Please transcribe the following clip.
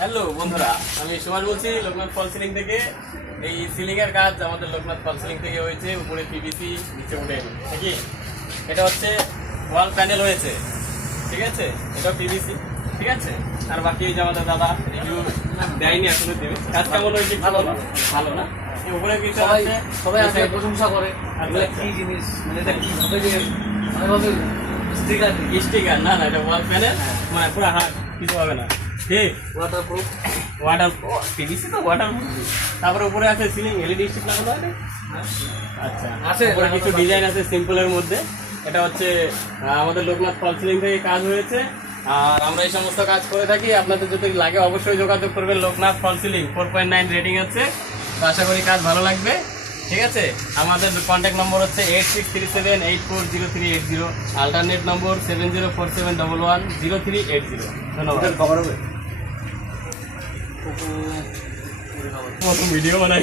Hello বন্ধুরা, আমি সুভাষ বলছি লোকনাথ ফল সিলিং থেকে। এই সিলিং এর কাজ আমাদের লোকনাথ ফল সিলিং থেকে হয়েছে। উপরে পিভিসি, নিচে উডেন, নাকি এটা হচ্ছে ওয়াল প্যানেল হয়েছে, ঠিক আছে। এটা পিভিসি, ঠিক আছে। আর বাকি এই যে আমাদের দাদা রিভিউ দেয়নি, আসলে দেবে। কাজ কেমন হয়েছে? ভালো না? ভালো না? উপরে কিছু আছে, সবাই আছে প্রশংসা করে। কি জিনিস মানে এটা কি হবে যে ভালোভাবে স্টিকার না, না এটা ওয়াল প্যানেল, মানে পুরো হাত কিছু হবে না, ঠিক। ওয়াটারপ্রুফ, ওয়াটার পিভিসি তো ওয়াটারপ্রুফ। তারপরে উপরে আছে সিলিং এলইডি স্টিক লাগানো আছে। আচ্ছা, আছে উপরে কিছু ডিজাইন আছে সিম্পলের মধ্যে। এটা হচ্ছে আমাদের লোকনাথ ফল সিলিং থেকে কাজ হয়েছে। আর আমরা এই সমস্ত কাজ করে থাকি। আপনাদের যদি লাগে অবশ্যই যোগাযোগ করবেন। লোকনাথ ফল সিলিং 4.9 রেটিং আছে, তো আশা করি কাজ ভালো লাগবে, ঠিক আছে। আমাদের কন্ট্যাক্ট নম্বর হচ্ছে 8637840380, আল্টারনেট নম্বর 7047110380। ধন্যবাদ। কভার হবে ভিডিও বানাই।